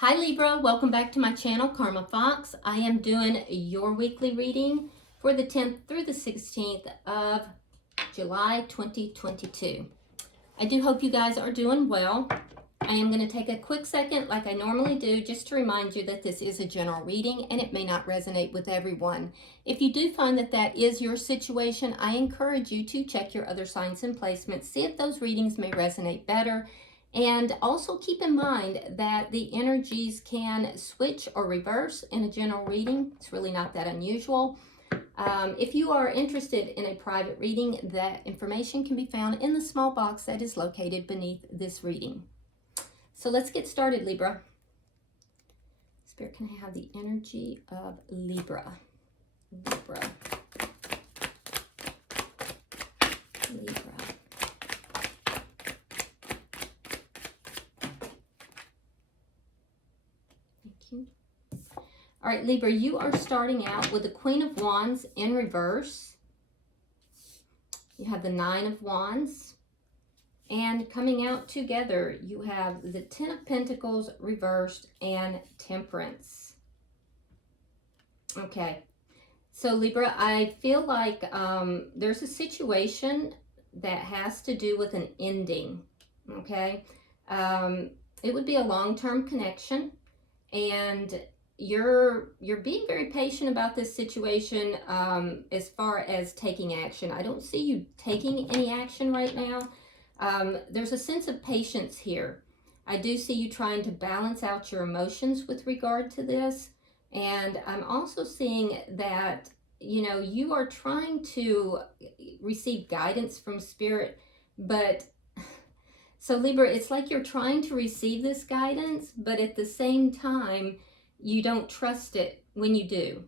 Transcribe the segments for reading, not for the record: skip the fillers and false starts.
Hi Libra, welcome back to my channel, Karma Fox. I am doing your weekly reading for the 10th through the 16th of July 2022. I do hope you guys are doing well. I am going to take a quick second, like I normally do, just to remind you that this is a general reading and it may not resonate with everyone. If you do find that that is your situation, I encourage you to check your other signs and placements, see if those readings may resonate better. And also keep in mind that the energies can switch or reverse in a general reading. It's really not that unusual. If you are interested in a private reading, that information can be found in the small box that is located beneath this reading. So let's get started, Libra. Spirit, can I have the energy of Libra? Libra. Libra. All right, Libra, you are starting out with the Queen of Wands in reverse. You have the Nine of Wands. And coming out together, you have the Ten of Pentacles reversed and Temperance. Okay, so Libra, I feel like there's a situation that has to do with an ending, okay? It would be a long-term connection, and you're being very patient about this situation as far as taking action. I don't see you taking any action right now. There's a sense of patience here. I do see you trying to balance out your emotions with regard to this. And I'm also seeing that, you know, you are trying to receive guidance from Spirit, but so Libra, it's like you're trying to receive this guidance, but at the same time, you don't trust it when you do.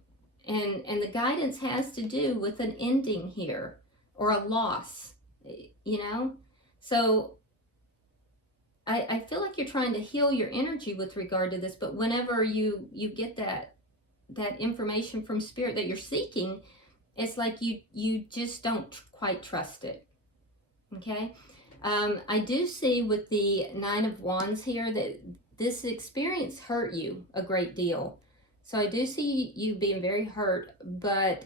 And the guidance has to do with an ending here or a loss, you know? So I feel like you're trying to heal your energy with regard to this, but whenever you get that information from Spirit that you're seeking, it's like you just don't quite trust it, okay? I do see with the Nine of Wands here that this experience hurt you a great deal. So I do see you being very hurt, but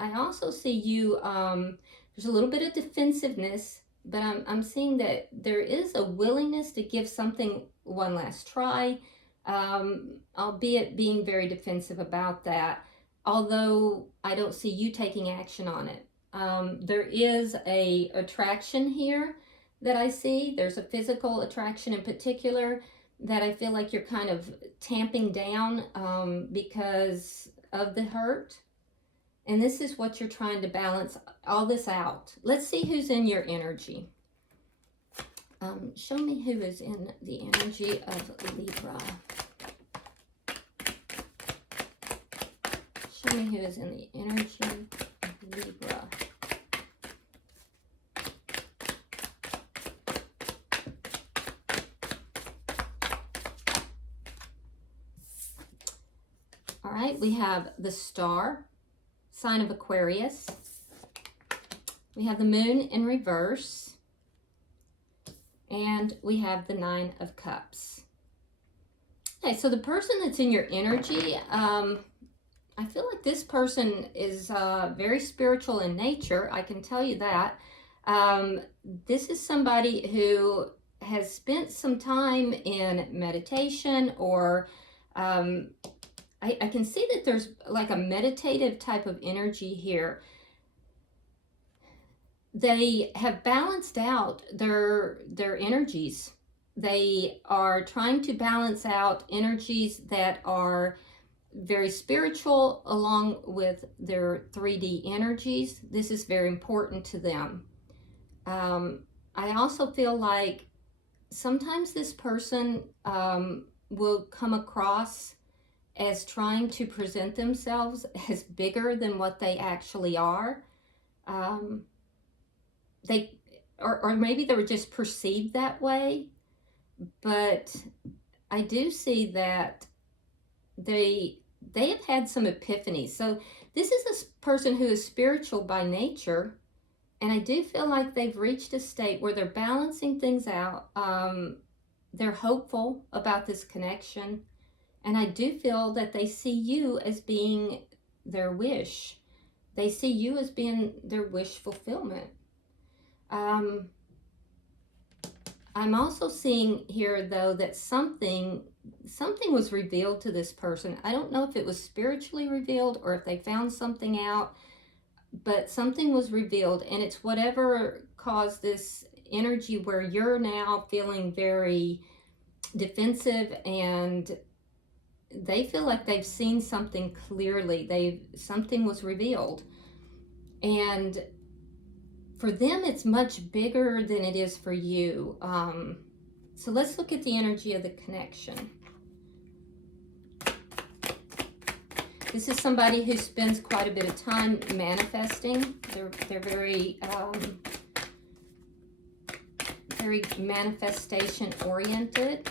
I also see you, there's a little bit of defensiveness, but I'm seeing that there is a willingness to give something one last try, albeit being very defensive about that, although I don't see you taking action on it. There is a attraction here that I see. There's a physical attraction in particular that I feel like you're kind of tamping down because of the hurt. And this is what you're trying to balance all this out. Let's see who's in your energy. Show me who is in the energy of Libra. Show me who is in the energy of Libra. All right, we have the Star, sign of Aquarius. We have the Moon in reverse. And we have the Nine of Cups. Okay, so the person that's in your energy, I feel like this person is very spiritual in nature. I can tell you that. This is somebody who has spent some time in meditation, or I can see that there's like a meditative type of energy here. They have balanced out their energies. They are trying to balance out energies that are very spiritual along with their 3D energies. This is very important to them. I also feel like sometimes this person will come across as trying to present themselves as bigger than what they actually are. Or maybe they were just perceived that way, but I do see that they have had some epiphanies. So this is a person who is spiritual by nature, and I do feel like they've reached a state where they're balancing things out. They're hopeful about this connection. And I do feel that they see you as being their wish. They see you as being their wish fulfillment. I'm also seeing here, though, that something was revealed to this person. I don't know if it was spiritually revealed or if they found something out, but something was revealed, and it's whatever caused this energy where you're now feeling very defensive, and they feel like they've seen something clearly. Something was revealed, and for them it's much bigger than it is for you. So let's look at the energy of the connection. This is somebody who spends quite a bit of time manifesting. They're very very manifestation oriented.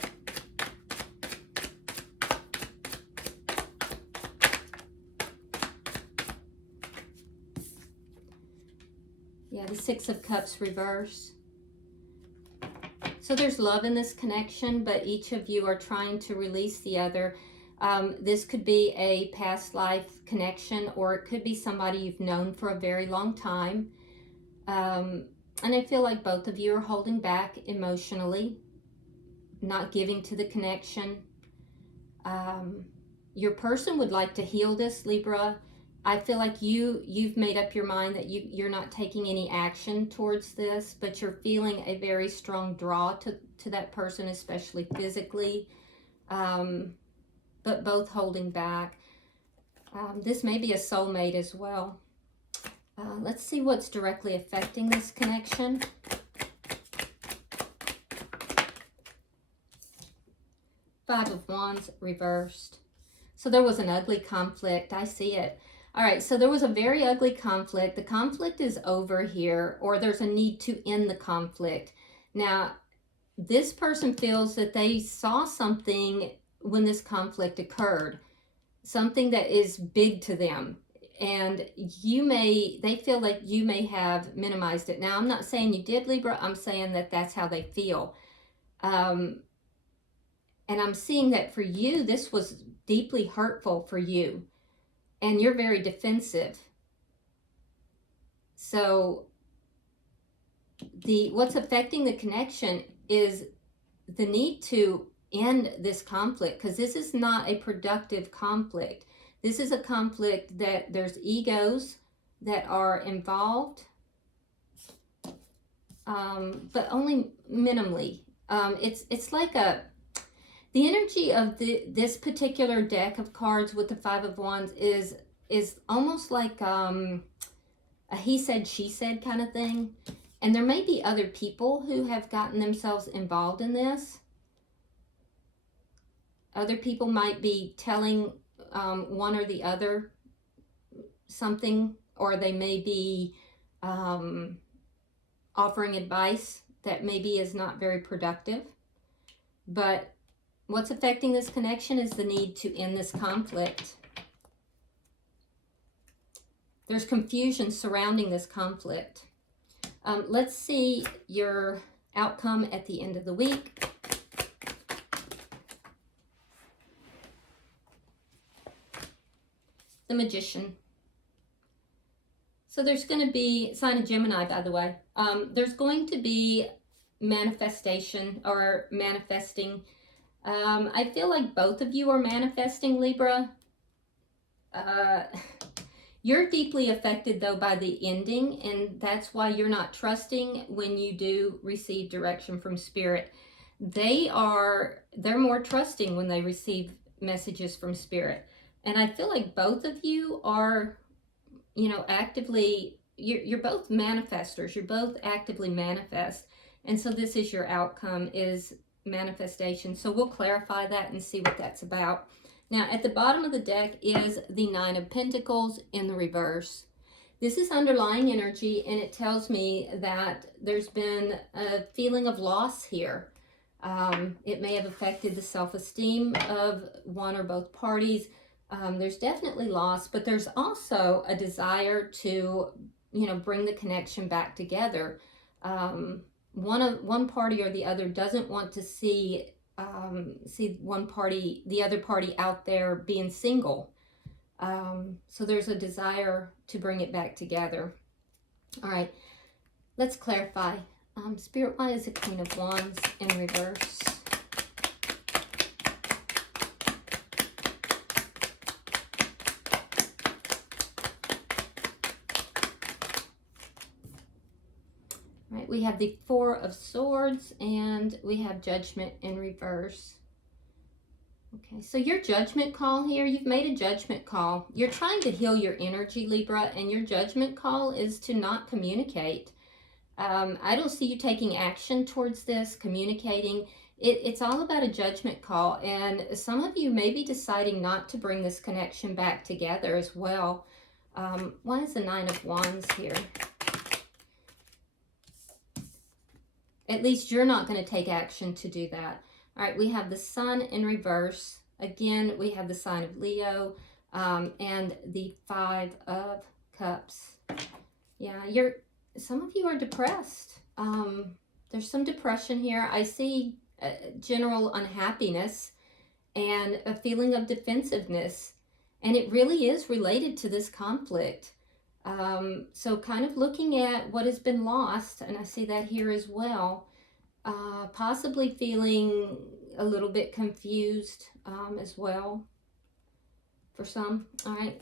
Yeah, the Six of Cups reverse. So there's love in this connection, but each of you are trying to release the other. This could be a past life connection, or it could be somebody you've known for a very long time. And I feel like both of you are holding back emotionally, not giving to the connection. Your person would like to heal this, Libra. I feel like you've made up your mind that you're not taking any action towards this, but you're feeling a very strong draw to that person, especially physically, but both holding back. This may be a soulmate as well. Let's see what's directly affecting this connection. Five of Wands reversed. So there was an ugly conflict. I see it. All right, so there was a very ugly conflict. The conflict is over here, or there's a need to end the conflict. Now, this person feels that they saw something when this conflict occurred, something that is big to them. And they feel like you may have minimized it. Now, I'm not saying you did, Libra. I'm saying that that's how they feel. And I'm seeing that for you, this was deeply hurtful for you. And you're very defensive. So what's affecting the connection is the need to end this conflict, because this is not a productive conflict. This is a conflict that there's egos that are involved, but only minimally. It's like the energy of this particular deck of cards with the Five of Wands is almost like a he said, she said kind of thing. And there may be other people who have gotten themselves involved in this. Other people might be telling one or the other something, or they may be offering advice that maybe is not very productive. But what's affecting this connection is the need to end this conflict. There's confusion surrounding this conflict. Let's see your outcome at the end of the week. The Magician. So there's going to be, sign of Gemini, by the way. There's going to be manifestation or manifesting. I feel like both of you are manifesting, Libra. You're deeply affected, though, by the ending, and that's why you're not trusting when you do receive direction from Spirit. They're more trusting when they receive messages from Spirit. And I feel like both of you are, actively, you're both manifestors. You're both actively manifest. And so this is your outcome, is manifestation. So we'll clarify that and see what that's about. Now, at the bottom of the deck is the Nine of Pentacles in the reverse. This is underlying energy, and it tells me that there's been a feeling of loss here. It may have affected the self-esteem of one or both parties. There's definitely loss, but there's also a desire to, bring the connection back together. One party or the other doesn't want to see see one party, the other party out there being single. So there's a desire to bring it back together. All right, let's clarify. Spirit, why is the Queen of Wands in reverse? All right, we have the Four of Swords and we have Judgment in reverse. Okay, so your judgment call here, you've made a judgment call. You're trying to heal your energy, Libra, and your judgment call is to not communicate. I don't see you taking action towards this, communicating. It's all about a judgment call, and some of you may be deciding not to bring this connection back together as well. Why is the Nine of Wands here? At least you're not going to take action to do that. All right, we have the Sun in reverse. Again, we have the sign of Leo and the Five of Cups. Yeah, some of you are depressed. There's some depression here. I see general unhappiness and a feeling of defensiveness, and it really is related to this conflict. So kind of looking at what has been lost, and I see that here as well. Possibly feeling a little bit confused as well for some. All right.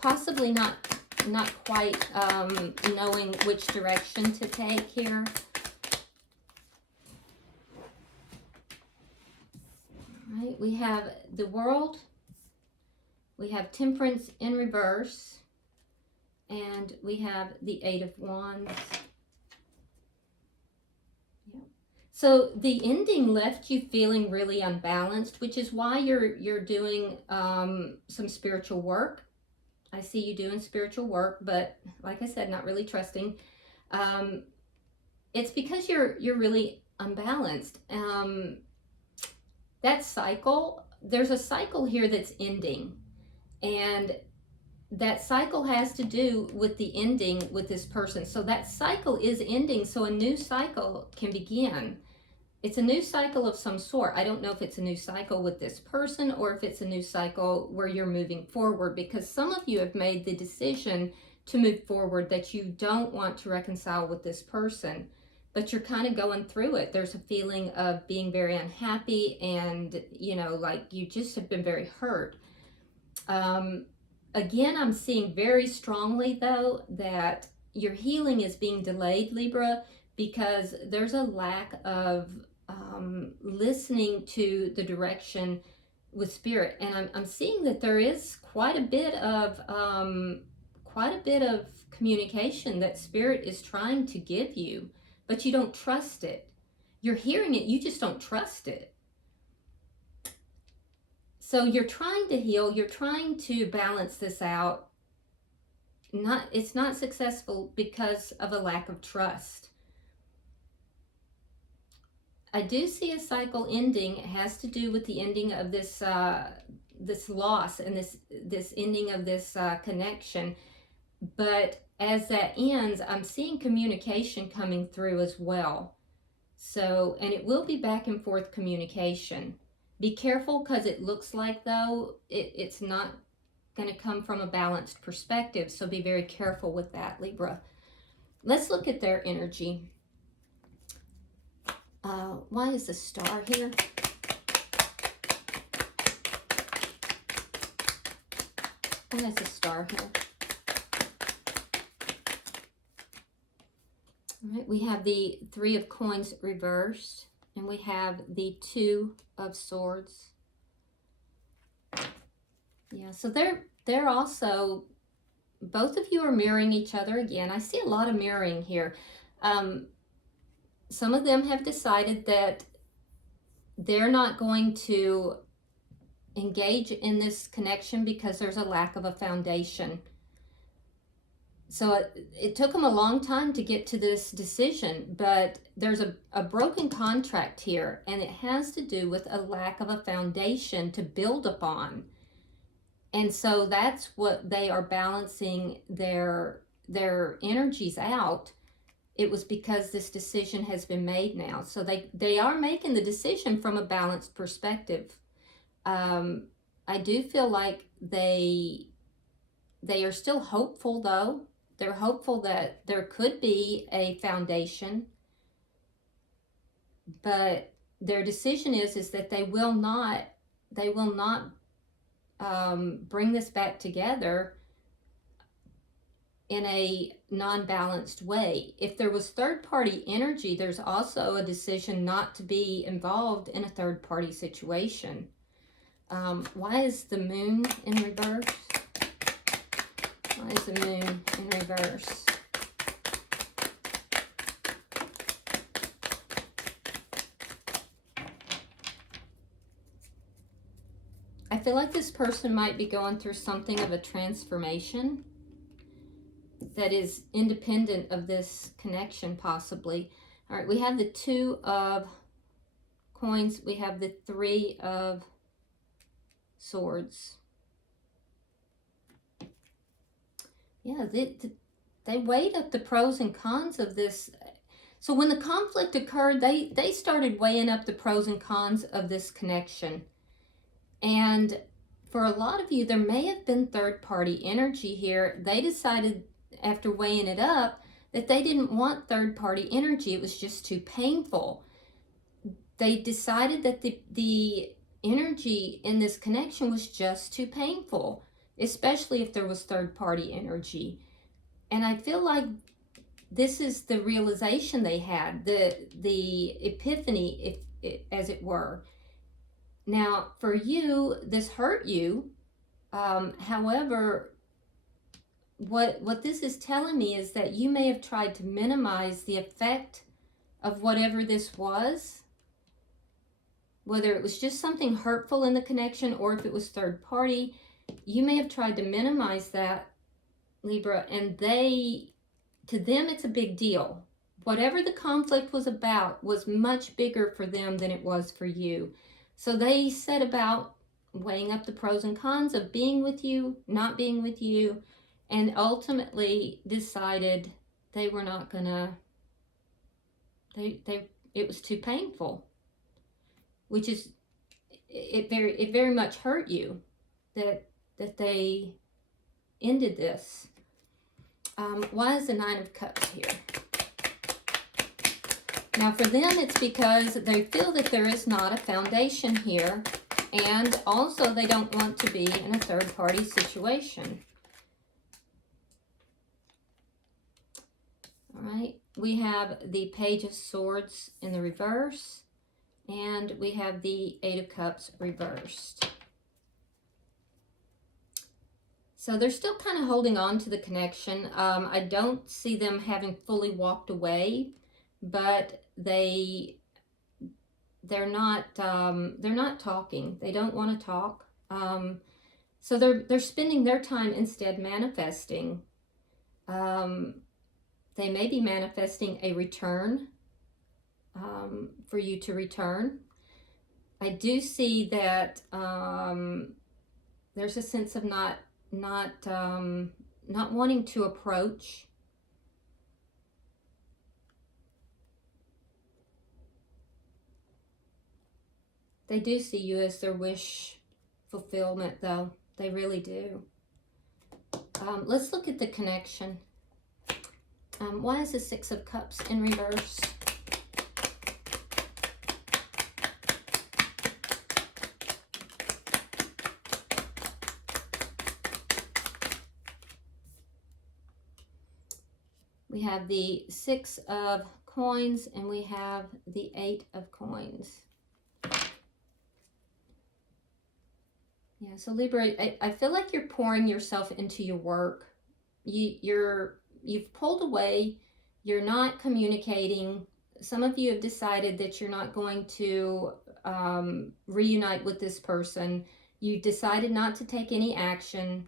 Possibly not quite knowing which direction to take here. All right, we have the World. We have Temperance in reverse, and we have the Eight of Wands. Yeah. So the ending left you feeling really unbalanced, which is why you're doing some spiritual work. I see you doing spiritual work, but like I said, not really trusting. It's because you're really unbalanced. That cycle, there's a cycle here that's ending. And that cycle has to do with the ending with this person. So that cycle is ending, so a new cycle can begin. It's a new cycle of some sort. I don't know if it's a new cycle with this person or if it's a new cycle where you're moving forward, because some of you have made the decision to move forward that you don't want to reconcile with this person, but you're kind of going through it. There's a feeling of being very unhappy and, you know, like you just have been very hurt. Again, I'm seeing very strongly, though, that your healing is being delayed, Libra, because there's a lack of listening to the direction with Spirit. And I'm seeing that there is quite a bit of communication that Spirit is trying to give you, but you don't trust it. You're hearing it, you just don't trust it. So you're trying to heal, you're trying to balance this out. It's not successful because of a lack of trust. I do see a cycle ending. It has to do with the ending of this this loss and this ending of this connection. But as that ends, I'm seeing communication coming through as well. So, and it will be back and forth communication. Be careful, because it looks like, though, it's not going to come from a balanced perspective. So be very careful with that, Libra. Let's look at their energy. Why is the Star here? Why is the Star here? All right, we have the Three of Coins reversed, and we have the Two of Swords. Yeah, so they're also, both of you are mirroring each other again. I see a lot of mirroring here. Some of them have decided that they're not going to engage in this connection because there's a lack of a foundation. So it took them a long time to get to this decision, but there's a broken contract here, and it has to do with a lack of a foundation to build upon. And so that's what they are balancing their their energies out, it was because this decision has been made now. So they are making the decision from a balanced perspective. I do feel like they are still hopeful, though. They're hopeful that there could be a foundation, but their decision is that they will not bring this back together in a non-balanced way. If there was third-party energy, there's also a decision not to be involved in a third-party situation. Why is the moon in reverse? Why is the moon in reverse? I feel like this person might be going through something of a transformation that is independent of this connection, possibly. All right, we have the 2 of coins. We have the 3 of swords. Yeah, they weighed up the pros and cons of this. So when the conflict occurred, they started weighing up the pros and cons of this connection. And for a lot of you, there may have been third-party energy here. They decided, after weighing it up, that they didn't want third-party energy. It was just too painful. They decided that the energy in this connection was just too painful, especially if there was third-party energy. And I feel like this is the realization they had, the epiphany, as it were. Now, for you, this hurt you. However, what this is telling me is that you may have tried to minimize the effect of whatever this was, whether it was just something hurtful in the connection or if it was third party. You may have tried to minimize that, Libra, and to them, it's a big deal. Whatever the conflict was about was much bigger for them than it was for you. So they set about weighing up the pros and cons of being with you, not being with you, and ultimately decided they were not gonna, it was too painful, which is, it very much hurt you that they ended this. Why is the 9 of Cups here? Now for them, it's because they feel that there is not a foundation here, and also they don't want to be in a third-party situation. All right, we have the Page of Swords in the reverse, and we have the 8 of Cups reversed. So they're still kind of holding on to the connection. I don't see them having fully walked away, but they're not talking. They don't want to talk. So they're spending their time instead manifesting. They may be manifesting a return, for you to return. I do see that there's a sense of not wanting to approach. They do see you as their wish fulfillment, though. They really do. Let's look at the connection. Why is the 6 of Cups in reverse? We have the 6 of Coins and we have the 8 of Coins. Yeah, so Libra, I feel like you're pouring yourself into your work. You've pulled away. You're not communicating. Some of you have decided that you're not going to reunite with this person. You decided not to take any action.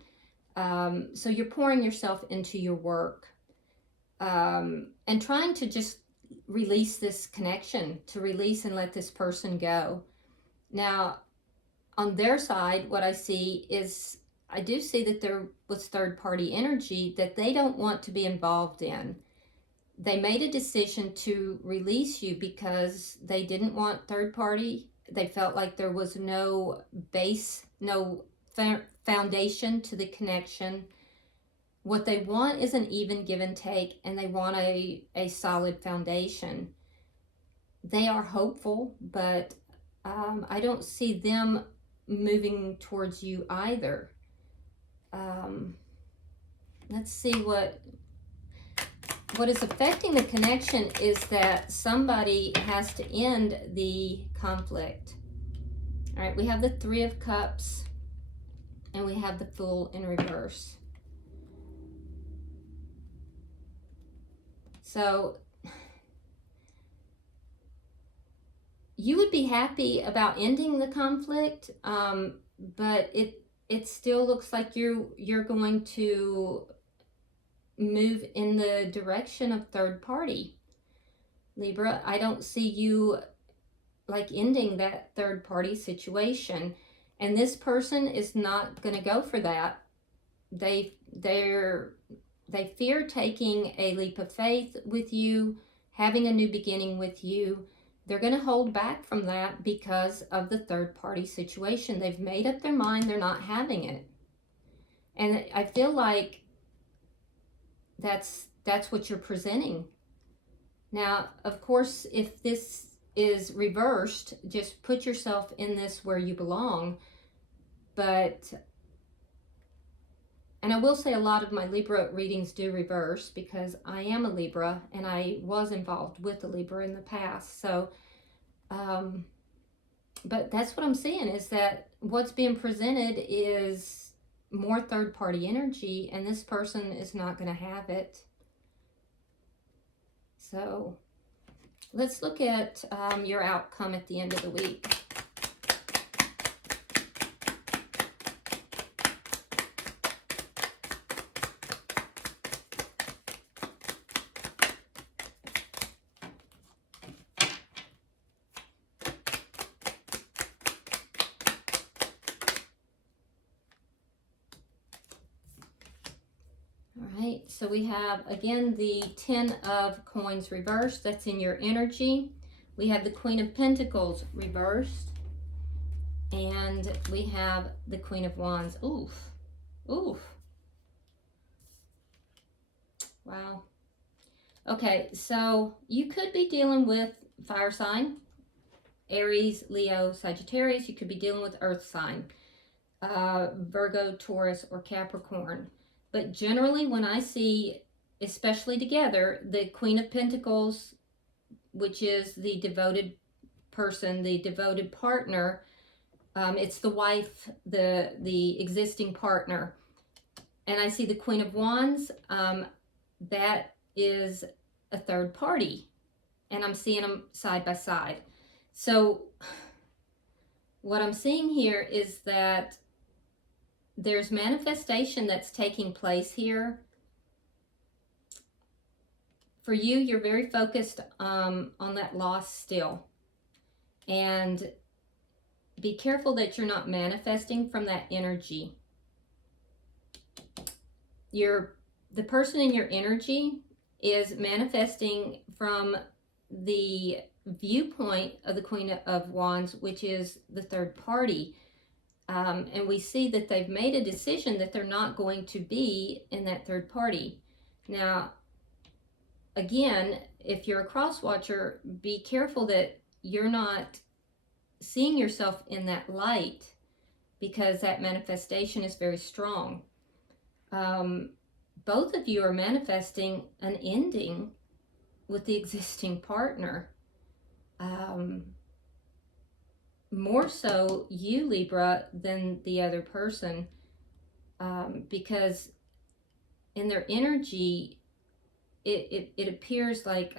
So you're pouring yourself into your work and trying to just release this connection, to release and let this person go. Now, on their side, what I see is I do see that there was third-party energy that they don't want to be involved in. They made a decision to release you because they didn't want third-party. They felt like there was no base, no foundation to the connection. What they want is an even give and take, and they want a solid foundation. They are hopeful, but I don't see them moving towards you either. Let's see what is affecting the connection is that somebody has to end the conflict. All right, we have the Three of Cups and we have the Fool in reverse. So you would be happy about ending the conflict, but it still looks like you're going to move in the direction of third party. Libra, I don't see you like ending that third party situation, and this person is not going to go for that. They fear taking a leap of faith with you, having a new beginning with you. They're going to hold back from that because of the third party situation. They've made up their mind, they're not having it. And I feel like that's what you're presenting. Now, of course, if this is reversed, just put yourself in this where you belong. But, and I will say a lot of my Libra readings do reverse because I am a Libra and I was involved with a Libra in the past. So, but that's what I'm seeing is that what's being presented is more third-party energy, and this person is not going to have it. So let's look at your outcome at the end of the week. So we have, again, the 10 of Coins reversed. That's in your energy. We have the Queen of Pentacles reversed. And we have the Queen of Wands. Oof. Oof. Wow. Okay, so you could be dealing with fire sign, Aries, Leo, Sagittarius. You could be dealing with earth sign, Virgo, Taurus, or Capricorn. But generally, when I see, especially together, the Queen of Pentacles, which is the devoted person, the devoted partner, it's the wife, the existing partner. And I see the Queen of Wands, that is a third party. And I'm seeing them side by side. So what I'm seeing here is that there's manifestation that's taking place here. For you, you're very focused on that loss still. And be careful that you're not manifesting from that energy. The person in your energy is manifesting from the viewpoint of the Queen of Wands, which is the third party. And we see that they've made a decision that they're not going to be in that third party. Now, again, if you're a cross watcher, be careful that you're not seeing yourself in that light, because that manifestation is very strong. Both of you are manifesting an ending with the existing partner. More so you, Libra, than the other person, because in their energy, it appears like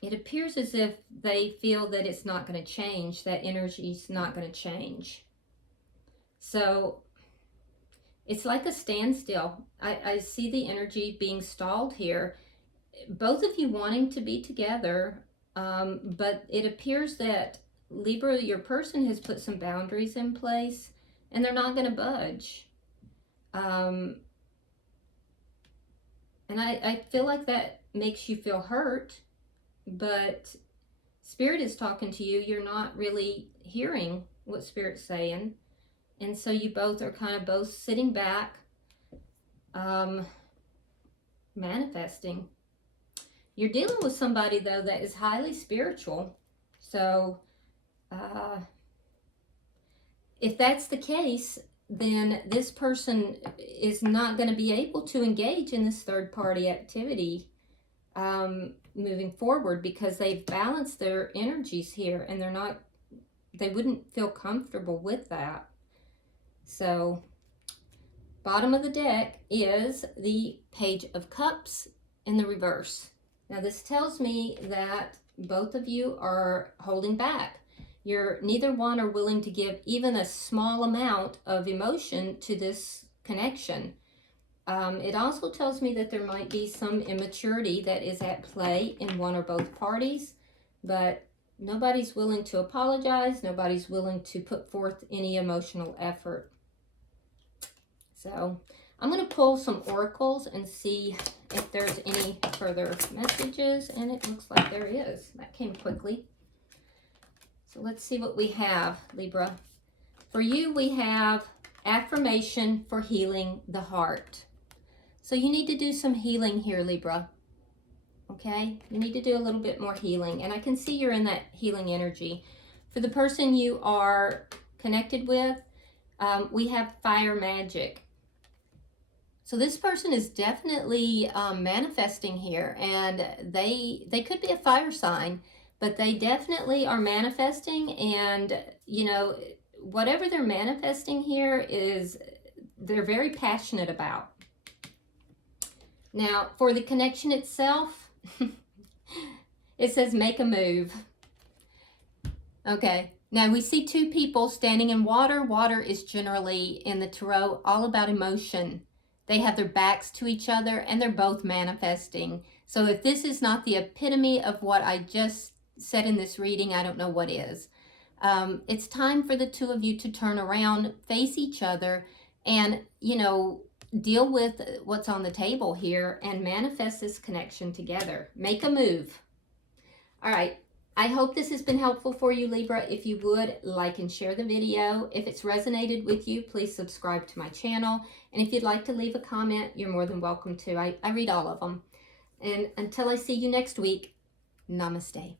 it appears as if they feel that it's not going to change, that energy's not going to change. So it's like a standstill. I see the energy being stalled here. Both of you wanting to be together, but it appears that Libra, your person has put some boundaries in place and they're not going to budge. And I feel like that makes you feel hurt, but Spirit is talking to you. You're not really hearing what Spirit's saying. And so you both are kind of both sitting back, manifesting. You're dealing with somebody, though, that is highly spiritual. So if that's the case, then this person is not going to be able to engage in this third-party activity moving forward, because they've balanced their energies here, and they wouldn't feel comfortable with that. So bottom of the deck is the Page of Cups in the reverse. Now this tells me that both of you are holding back. Neither one are willing to give even a small amount of emotion to this connection. It also tells me that there might be some immaturity that is at play in one or both parties, but nobody's willing to apologize. Nobody's willing to put forth any emotional effort. So I'm going to pull some oracles and see if there's any further messages, and it looks like there is. That came quickly. So let's see what we have, Libra. For you, we have affirmation for healing the heart. So you need to do some healing here, Libra. Okay? You need to do a little bit more healing. And I can see you're in that healing energy. For the person you are connected with, we have fire magic. So this person is definitely manifesting here, and they could be a fire sign, but they definitely are manifesting, and you know, whatever they're manifesting here is they're very passionate about. Now, for the connection itself, it says make a move. Okay. Now we see two people standing in water. Water is generally in the tarot all about emotion. They have their backs to each other and they're both manifesting. So if this is not the epitome of what I just said in this reading, I don't know what is. It's time for the two of you to turn around, face each other, and, you know, deal with what's on the table here and manifest this connection together. Make a move. All right. I hope this has been helpful for you, Libra. If you would, like and share the video. If it's resonated with you, please subscribe to my channel. And if you'd like to leave a comment, you're more than welcome to. I read all of them. And until I see you next week, namaste.